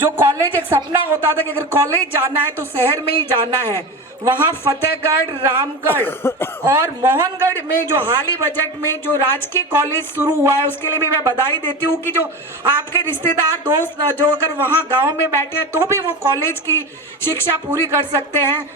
जो कॉलेज एक सपना होता था कि अगर कॉलेज जाना है तो शहर में ही जाना है, वहाँ फतेहगढ़, रामगढ़ और मोहनगढ़ में जो हाल ही बजट में जो राजकीय कॉलेज शुरू हुआ है उसके लिए भी मैं बधाई देती हूँ कि जो आपके रिश्तेदार दोस्त जो अगर वहाँ गांव में बैठे हैं तो भी वो कॉलेज की शिक्षा पूरी कर सकते हैं।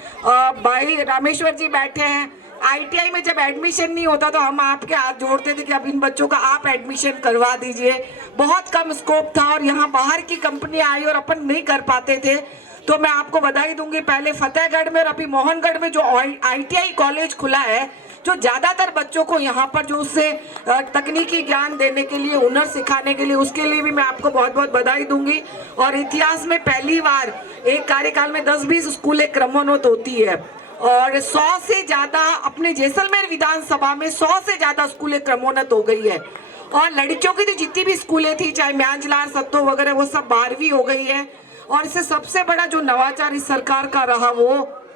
भाई रामेश्वर जी बैठे हैं। आईटीआई में जब एडमिशन नहीं होता तो हम आपके हाथ जोड़ते थे कि अब इन बच्चों का आप एडमिशन करवा दीजिए। बहुत कम स्कोप था और यहाँ बाहर की कंपनी आई और अपन नहीं कर पाते थे, तो मैं आपको बधाई दूंगी। पहले फतेहगढ़ में और अभी मोहनगढ़ में जो आईटीआई कॉलेज खुला है, जो ज़्यादातर बच्चों को यहाँ पर जो उससे तकनीकी ज्ञान देने के लिए, हुनर सिखाने के लिए, उसके लिए भी मैं आपको बहुत बहुत बधाई दूंगी। और इतिहास में पहली बार एक कार्यकाल में 10-20 स्कूलें क्रमोन्नत होती है और 100 से ज़्यादा अपने जैसलमेर विधानसभा में 100 से ज़्यादा स्कूलें क्रमोन्नत हो गई है। और लड़कियों की तो जितनी भी स्कूलें थी, चाहे म्यांजलार, सत्तो वगैरह, वो सब 12वीं हो गई है। और इससे सबसे बड़ा जो नवाचार इस सरकार का रहा वो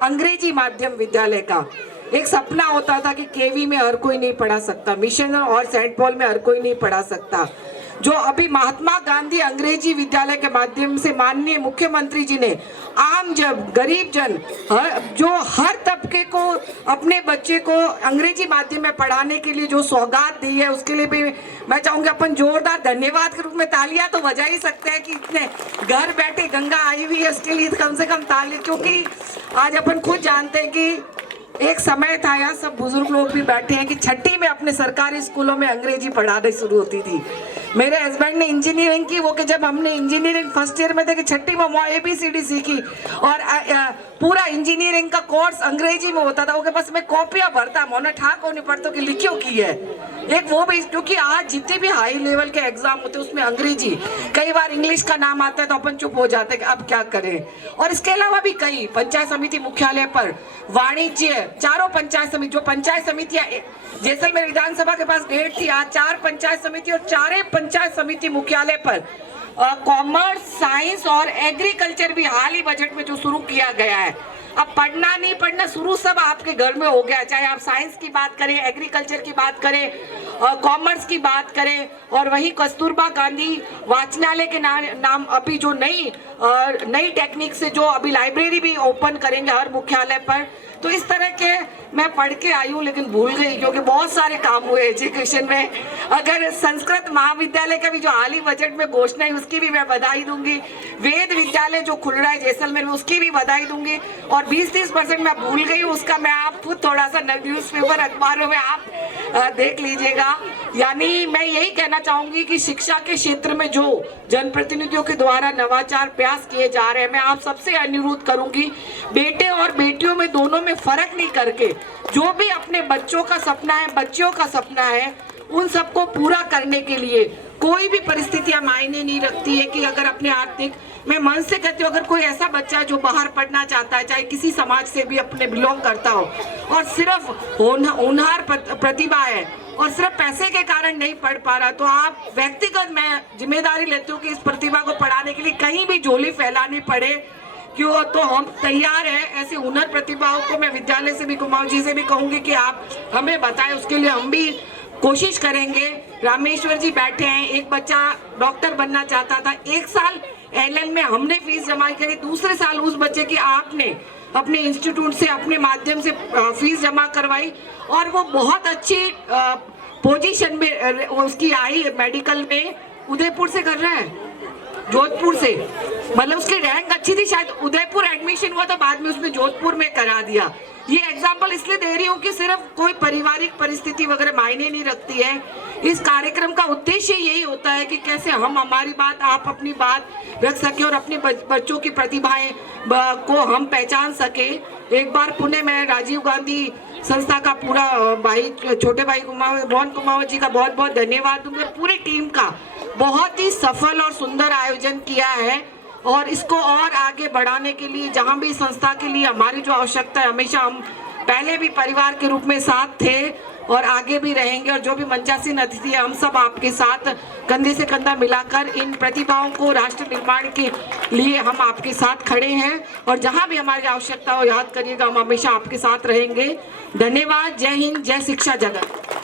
अंग्रेजी माध्यम विद्यालय का। एक सपना होता था कि केवी में हर कोई नहीं पढ़ा सकता, मिशन और सेंट पॉल में हर कोई नहीं पढ़ा सकता। जो अभी महात्मा गांधी अंग्रेजी विद्यालय के माध्यम से माननीय मुख्यमंत्री जी ने आम जन, गरीब जन, जो हर तबके को अपने बच्चे को अंग्रेजी माध्यम में पढ़ाने के लिए जो सौगात दी है, उसके लिए भी मैं चाहूंगी अपन जोरदार धन्यवाद के रूप में तालियां तो बजा ही सकते हैं कि इतने घर बैठे गंगा आई हुई है उसके लिए कम से कम ताली। क्योंकि आज अपन खुद जानते हैं कि एक समय था, यहाँ सब बुजुर्ग लोग भी बैठे हैं, कि छठी में अपने सरकारी स्कूलों में अंग्रेजी पढ़ाने शुरू होती थी। मेरे हस्बैंड ने इंजीनियरिंग की, वो कि जब हमने इंजीनियरिंग फर्स्ट ईयर में थे कि छठी में ABCD सीखी और पूरा इंजीनियरिंग का कोर्स अंग्रेजी में होता था। वो के बस मैं कॉपियाँ भरता, मोना ठाक होनी पड़ता कि लिखियो की है एक वो भी। क्योंकि आज जितने भी हाई लेवल के एग्जाम होते हैं उसमें अंग्रेजी, कई बार इंग्लिश का नाम आता है तो अपन चुप हो जाते हैं कि अब क्या करें। और इसके अलावा भी कई पंचायत समिति मुख्यालय पर वाणिज्य, चारों पंचायत समिति, जो पंचायत समितियां जैसलमेर विधानसभा के पास 1.5 थी, आज 4 पंचायत समिति और 4 पंचायत समिति मुख्यालय पर कॉमर्स, साइंस और एग्रीकल्चर भी हाल ही बजट में जो शुरू किया गया है। अब पढ़ना नहीं पढ़ना शुरू सब आपके घर में हो गया, चाहे आप साइंस की बात करें, एग्रीकल्चर की बात करें, कॉमर्स की बात करें। और वही कस्तूरबा गांधी वाचनालय के नाम अभी जो नई टेक्निक से जो अभी लाइब्रेरी भी ओपन करेंगे हर मुख्यालय पर। तो इस तरह के मैं पढ़ के आई हूँ लेकिन भूल गई क्योंकि बहुत सारे काम हुए एजुकेशन में। अगर संस्कृत महाविद्यालय का भी जो हाल ही बजट में घोषणा है उसकी भी मैं बधाई दूंगी। वेद विद्यालय जो खुल रहा है जैसलमेर में उसकी भी बधाई दूंगी। और 20-30% मैं भूल गई हूँ, उसका मैं आप खुद थोड़ा सा न्यूज़पेपर अखबारों में आप देख लीजिएगा। यानी मैं यही कहना चाहूंगी कि शिक्षा के क्षेत्र में जो जनप्रतिनिधियों के द्वारा नवाचार प्रयास किए जा रहे हैं, मैं आप सबसे अनुरोध करूंगी, बेटे और बेटियों में दोनों में फर्क नहीं करके जो भी अपने बच्चों का सपना है, बच्चियों का सपना है, उन सबको पूरा करने के लिए कोई भी परिस्थितियां मायने नहीं रखती है। कि अगर अपने आर्थिक, मैं मन से कहती हूँ, अगर कोई ऐसा बच्चा जो बाहर पढ़ना चाहता है, चाहे किसी समाज से भी अपने बिलोंग करता हो और सिर्फ होनहार प्रतिभा है और सिर्फ पैसे के कारण नहीं पढ़ पा रहा, तो आप व्यक्तिगत मैं जिम्मेदारी लेती हूँ कि इस प्रतिभा को पढ़ाने के लिए कहीं भी झोली फैलानी पड़े क्यों, तो हम तैयार हैं। ऐसे हुनर प्रतिभाओं को मैं विद्यालय से भी, कुमाऊं जी से भी कहूंगी कि आप हमें बताएं, उसके लिए हम भी कोशिश करेंगे। रामेश्वर जी बैठे हैं, एक बच्चा डॉक्टर बनना चाहता था, 1 साल LL में हमने फीस जमा करी, दूसरे साल उस बच्चे की आपने अपने इंस्टीट्यूट से अपने माध्यम से फीस जमा करवाई और वो बहुत अच्छी पोजीशन में उसकी आई मेडिकल में। उदयपुर से कर रहा है, जोधपुर से, मतलब उसकी रैंक अच्छी थी, शायद उदयपुर एडमिशन हुआ था, बाद में उसने जोधपुर में करा दिया। ये एग्जाम्पल इसलिए दे रही हूँ कि सिर्फ कोई पारिवारिक परिस्थिति वगैरह मायने नहीं रखती है। इस कार्यक्रम का उद्देश्य यही होता है कि कैसे हम हमारी बात, आप अपनी बात रख सके और अपने बच्चों की प्रतिभाएं को हम पहचान सके। एक बार पुणे में राजीव गांधी संस्था का पूरा भाई, छोटे भाई मोहन कुमावत जी का बहुत बहुत धन्यवाद दूंगी, पूरी टीम का बहुत ही सफल और सुंदर आयोजन किया है। और इसको और आगे बढ़ाने के लिए जहां भी संस्था के लिए हमारी जो आवश्यकता है, हमेशा हम पहले भी परिवार के रूप में साथ थे और आगे भी रहेंगे। और जो भी मंचासीन अतिथि है, हम सब आपके साथ कंधे से कंधा मिलाकर इन प्रतिभाओं को राष्ट्र निर्माण के लिए हम आपके साथ खड़े हैं। और जहां भी हमारी आवश्यकता हो याद करिएगा, हम हमेशा आपके साथ रहेंगे। धन्यवाद। जय हिंद, जय शिक्षा जगत।